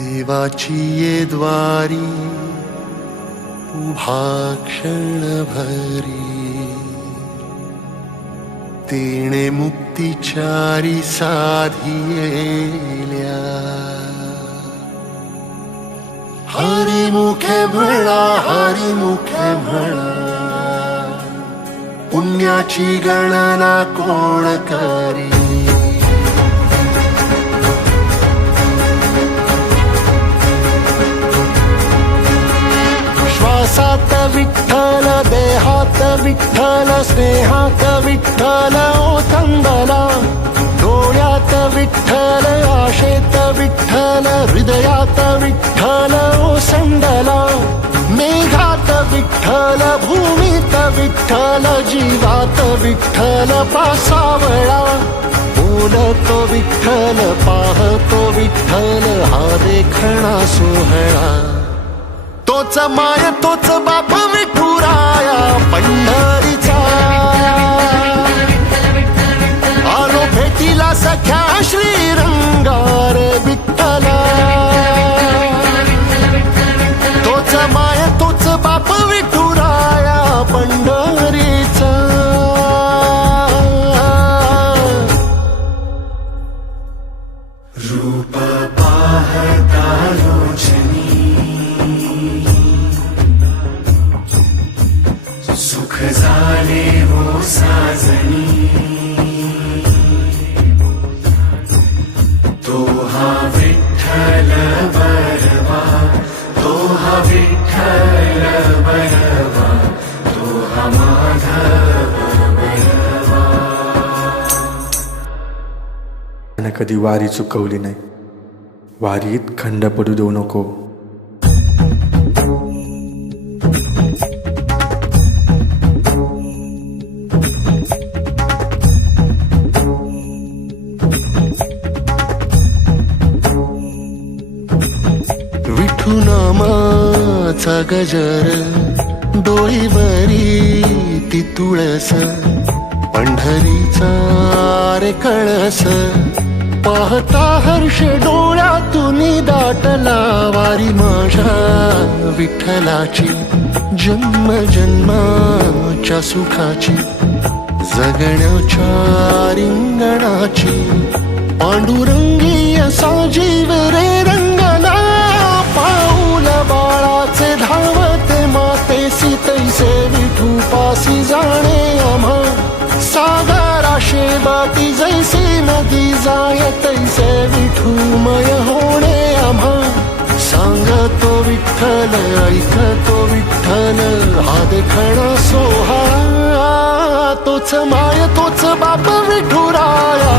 देवाची ये द्वारी उभा क्षणभरी, तेणे मुक्तिचारी साधियेल्या. हरी मुखे म्हणा, हरी मुखे म्हणा, पुण्याची गणना कोण करी. श्वासात विठ्ठल, देहात विठ्ठल, स्नेहात विठ्ठल ओथंबला. डोळ्यात विठ्ठल, आशेत विठ्ठल, हृदयात विठ्ठल ओसंडला. मेघात विठ्ठल, भूमीत विठ्ठल, जीवात विठ्ठल पासावळा. बोलतो विठ्ठल, पाहतो विठ्ठल, हा देखणा सोहळा. तोच माय तोच बाप विठुराया पंढरीचा. आलो भेटीला सख्या श्रीरंगार विठ्ठला. तोच माय तोच बाप विठुराया पंढरीचा. रूप पाहता लोचनी, सुख झाले हो साजनी. तो हा विठ्ठल बरवा, तो हा विठ्ठल बरवा, तो हा माधव बरवा. कधी वारी चुकवली नाही, वारीत खंड पडू देऊ नको. विठू नामाचा गजर, डोईवरी ती तुळस, पंढरीचा रे कळस. पाहता हर्ष डोळ्यातून दाटला, वारी माझ्या विठ्ठलाची, जन्म जन्माच्या सुखाची, जगण्याच्या रिंगणाची. पांडुरंगीय साजीव रे रंगला, पाऊल बाळाचे धावते मातेसी, तैसे विठू पासी जाणे आम्हा. सागराशे बाटी जैसे नदी जाय, तैसे विठूमय होणे आम्हा. सांगतो विठ्ठल, ऐकतो विठ्ठल, हा देखणा सोहळा. तोच माय तोच बाप विठुराया